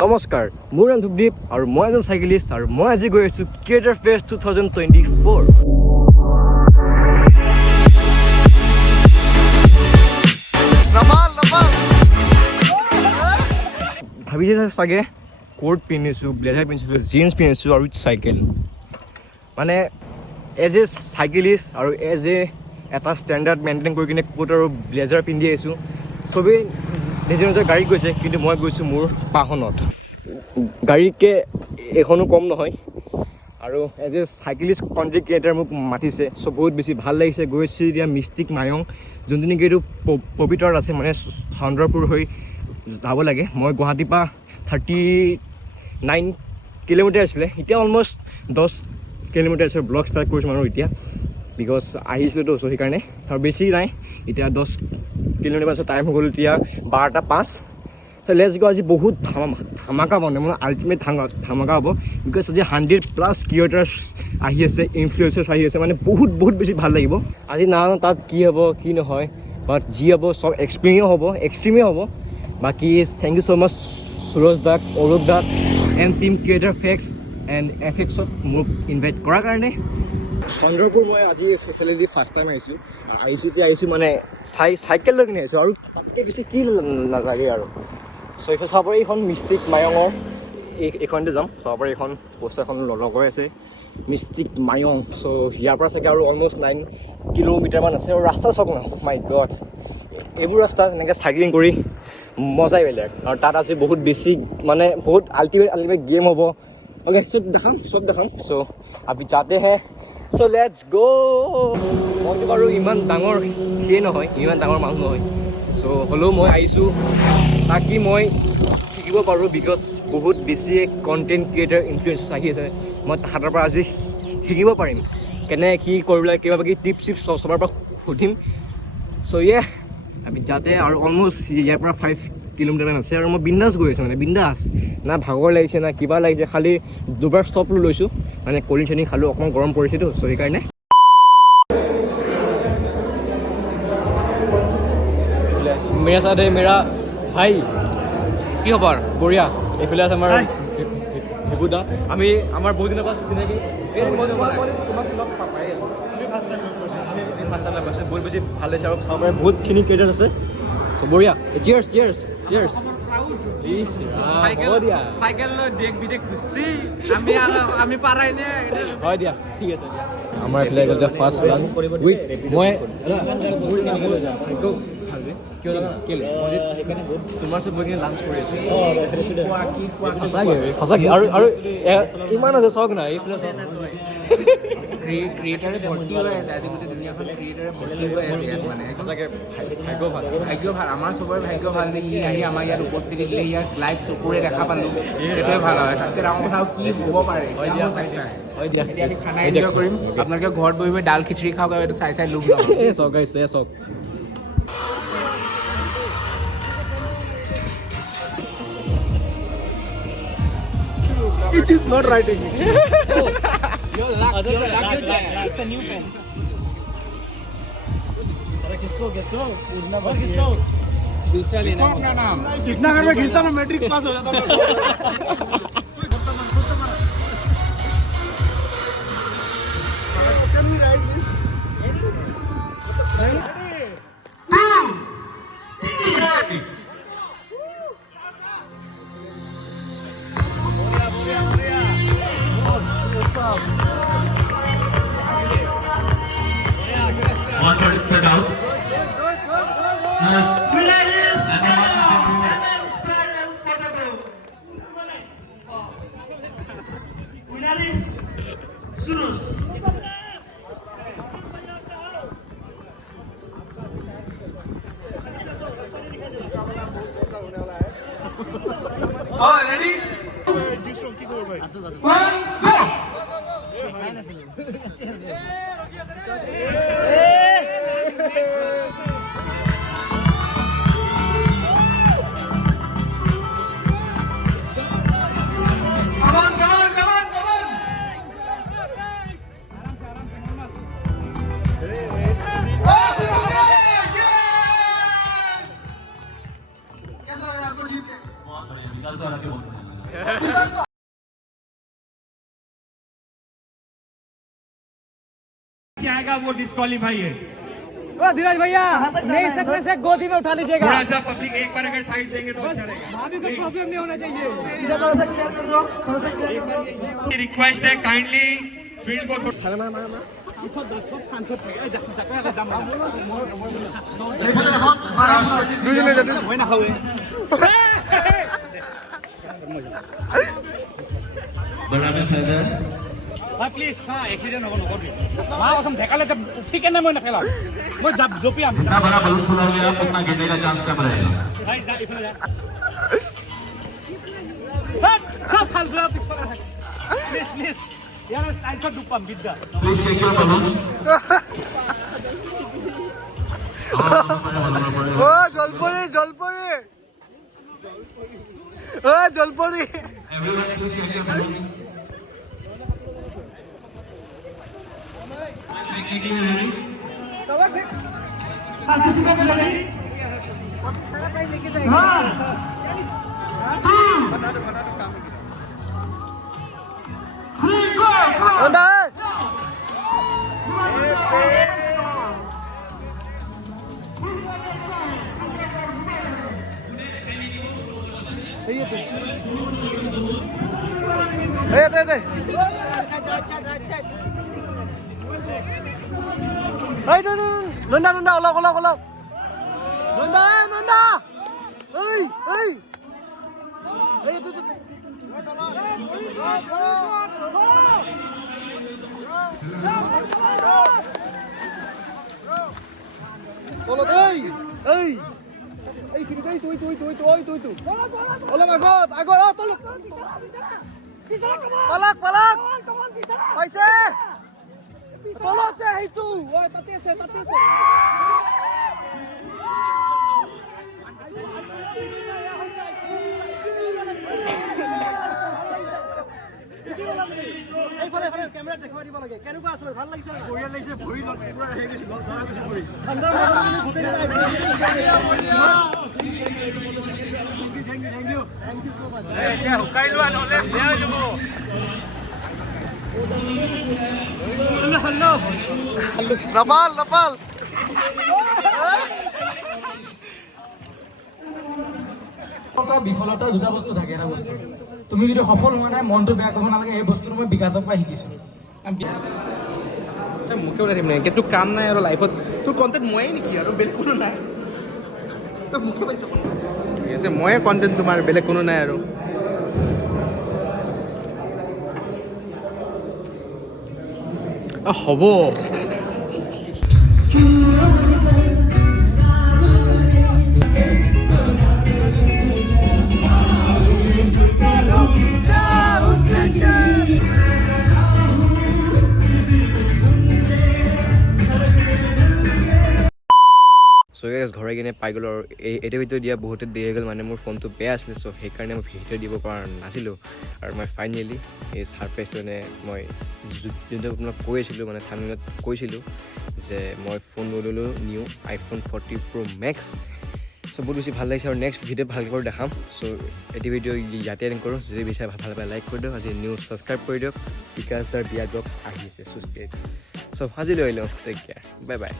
নমস্কাৰ, মোৰ নাম ধুপদীপ আৰু মই এজন চাইকেলিষ্ট আৰু মই আজি গৈ আছোঁ ক্ৰিয়েটাৰ ফেষ্ট 2024। ভাবিছে চাগে কোট পিন্ধিছোঁ, ব্লেজাৰ পিন্ধিছোঁ, জিন্স পিন্ধিছোঁ আৰু চাইকেল। মানে এজ এ চাইকেলিষ্ট আৰু এজ এ এটা ষ্টেণ্ডাৰ্ড মেইনটেইন কৰি কিনে কোট আৰু ব্লেজাৰ পিন্ধি আহিছোঁ। চবেই নিজৰ নিজৰ গাড়ীত গৈছে, কিন্তু মই গৈছোঁ মোৰ বাহনত। গাড়ীতকৈ এখনো কম নহয়। আৰু as a cyclist content creator মোক মাতিছে, চ' বহুত বেছি ভাল লাগিছে। গৈছোঁ এতিয়া মিষ্টিক মায়ং, যোনটো নেকি এইটো পবিতৰত আছে, মানে চন্দ্ৰপুৰ হৈ যাব লাগে। মই গুৱাহাটীৰ পৰা 39 কিলোমিটাৰ আছিলে, এতিয়া অলমষ্ট 10 কিলোমিটাৰ আছে। ব্লগ ষ্টাৰ্ট কৰিছোঁ আৰু এতিয়া বিকজ আহিছিলোঁতো, চ' সেইকাৰণে আৰু বেছি নাই। এতিয়া 10 কিলোমিটাৰ পাছত টাইম হৈ গ'ল এতিয়া 12:05। চ' লেটছ গো। আজি বহুত ধামাকা বনে, মানে আল্টিমেট ধামাকা হ'ব বিকজ আজি 100+ ক্ৰিয়েটাৰ্ছ আহি আছে, ইনফ্লুৱেঞ্চাৰ্ছ আহি আছে, মানে বহুত বেছি ভাল লাগিব। আজি নাজানো তাত কি হ'ব কি নহয়, বাট যি হ'ব চব এক্সট্ৰিমেই হ'ব। বাকী thank you so' much Suraj দাক, অৰূপ দাক and team creator FX and এফেক্সক মোক ইনভাইট কৰাৰ কাৰণে। চন্দ্ৰপুৰ মই আজি ফেচেলিটি ফাৰ্ষ্ট টাইম আহিছোঁ মানে চাইকেল লৈ কিনে আহিছোঁ, আৰু তাতকৈ বেছি কি নালাগে আৰু। চ' এইখন চাব পাৰি, এইখন মিষ্টিক মায়ঙৰ এইখনতে যাম। চাব পাৰি এইখন পোষ্টাৰখন লগাই আছে, মিষ্টিক মায়ং। চ' ইয়াৰ পৰা চাগে আৰু অলমষ্ট 9 কিলোমিটাৰমান আছে। আৰু ৰাস্তা চাওক না, মাই গড, এইবোৰ ৰাস্তাত এনেকৈ চাইক্লিং কৰি মজাই বেলেগ। আৰু তাত আজি বহুত বেছি মানে বহুত আল্টিমেট গেম হ'ব। অ'কে, চব দেখাম। চ' আমি যাতে হে, চ' লেটছ গ'। মইতো বাৰু ইমান ডাঙৰ নহয়, ইমান ডাঙৰ মানুহ নহয়। চ' হ'লেও মই আহিছোঁ তাকি মই শিকিব পাৰোঁ, বিকজ বহুত বেছি কণ্টেণ্ট ক্ৰিয়েটাৰ ইনফ্লুৱেঞ্চাৰ্ছ আহি আছে। মই তাহাঁতৰ পৰা আজি শিকিব পাৰিম কেনে কি কৰিব লাগে, কিবা কিবি টিপছ চবৰ পৰা সুধিম। চ' আমি যাতে আৰু অলমষ্ট ইয়াৰ পৰা 5 কিলোমিটাৰমান আছে। আৰু মই বিন্দাছ গৈ আছোঁ, মানে বিন্দাছ, না ভাগৰ লাগিছে না কিবা লাগিছে। খালি দুবাৰ ষ্টপ লৈছোঁ, মানে কল্ড ড্ৰিংক খালোঁ, অকণমান গৰম পৰিছেতো, চ' সেইকাৰণে। মেৰা সাথ মেৰা ভাই, কি খবৰ? বঢ়িয়া। এইফালে আছে আমাৰ ভিবুদা, আমি আমাৰ বহুত দিনৰ পৰা চিনাকি। বহুত বেছি ভাল লাগিছে আৰু চাব পাৰে বহুতখিনি ক্ৰিয়েটাৰ্ছ আছে। বঢ়িয়া, চিয়াৰ্ছ। হয় দিয়া, ঠিক আছে দিয়া। আমাৰ এইফালে গ'ল ফাৰ্ষ্ট লাঞ্চ মই তোমাৰ চব গৈ লাঞ্চ কৰি আছোঁ সঁচাকৈ। আৰু ইমান আছে চাওক না, এইফালে চাওক ক্ৰিয়েটাৰে ভৰ্তি হৈ আছে। আজি গোটেই দুনিয়াখন ক্ৰিয়েটাৰে ভৰ্তি হৈ আছে ইয়াত। মানে সঁচাকৈ ভাগ্য ভাল, আমাৰ চবৰে ভাগ্য ভাল যে সি আহি আমাৰ ইয়াত উপস্থিতি দিলে, ইয়াক লাইভ চকুৰে দেখা পালোঁ, সেইটোৱে ভাল হয়। তাতকৈ ডাঙৰ কথা কি হ'ব পাৰে এতিয়া আমি খানা এনজয় কৰিম। আপোনালোকে ঘৰত বহি দাল খিচিৰি খাওক আৰু এইটো চাই লোভ লওক। চাওক It is not writing. Your luck. It's a new pen. किसको दूसरा लेना होगा ना। कितना अगर मैं खींचता मैं मैट्रिक पास हो जाता। Can we write this? Ready? 2 One more spread out. Winner is Surus. Oh, ready? 1, go! Come on! आएगा वो डिस्क्वालीफाई है। धीरज भैया नहीं सकने से गोदी में उठा लीजिएगा। थोड़ा सा पब्लिक एक बार अगर साइड देंगे तो अच्छा रहेगा। भाभी को प्रॉब्लम नहीं होना चाहिए। रिक्वेस्ट है काइंडली फील्ड को প্লিজ হ্যাঁ এক্সিডেন্ট হ'ব নকৰবি মা কসম ঢেকালে উঠি কেনে মই নেখেলাম মই জপিয়াম इतना बड़ा बलून फुला हो गया उतना गिरने का चांस कम रहेगा ভাই যা ইফালে যা সব খাল দুয়া পিছফালে থাকে প্লিজ প্লিজ ইয়াৰ টাইছত ডুবাম বিদ্যা प्लीज चेक योर बलून ও জলপরি জলপরি ও জলপরি everyone please check your balloon Participant ready? 1, 2, 3, go! Hey, Nunda, ulok. Nunda. Hey. Hey, itu. Tolong, hey. Hey, kiri itu. Ulok agak, tolong. Palak. Paise. Tolong teh itu. Woi, tati se. Camera দেখাই দিব লাগে কেনেকুৱা আছে ভাল লাগিছে বঢ়িয়া লাগিছে ভৰি পুৰা হেৰি গৈছে ধৰা গৈছে ভৰি থ্যাংক ইউ সো মাচ এতিয়া হুকাই লোৱা নহলে বেয়া হৈ যাব হেল্ল Napal. বিফলতা দুটা বস্তু থাকে এটা বস্তু তুমি যদি সফল হোৱা নাই মনটো বেয়া কৰিব নালাগে এই বস্তুটো মই বিকাশৰ পৰা শিকিছোঁ মোকে ওলাই থাকিম নাই তোৰ কাম নাই আৰু লাইফত তোৰ কণ্টেণ্ট ময়ে নেকি আৰু বেলেগ কোনো নাই তই মোকে পাইছ ঠিক আছে ময়ে কণ্টেণ্ট তোমাৰ বেলেগ কোনো নাই আৰু হ'ব So guys, ঘৰে কিনে পাই গ'লো আৰু এইটো ভিডিঅ' দিয়া বহুতে দেৰি হৈ গ'ল মানে মোৰ ফোনটো বেয়া আছিলে চ' সেইকাৰণে মই ভিডিঅ' দিব পৰা নাছিলোঁ আৰু মই ফাইনেলি এই ছাৰপ্ৰাইজটো মানে মই যোনটো আপোনাক কৈ আছিলোঁ মানে থাম্বনেইলত কৈছিলোঁ যে মই ফোন ল'লোঁ নিউ iPhone 40 Pro Max চ' বহুত বেছি ভাল লাগিছে আৰু নেক্সট ভিডিঅ' ভালকৈ কৰি দেখাম চ' এইটো ভিডিঅ' ইয়াতে এণ্ড কৰোঁ যদি বিচাৰে ভাল পায় লাইক কৰি দিয়ক আজি নিউজ ছাবস্ক্ৰাইব কৰি দিয়ক বিকাশ দাৰ বিয়া ব্লগ আহি আছে চ' আজিলৈ লৈ লওঁ টেক কেয়াৰ বাই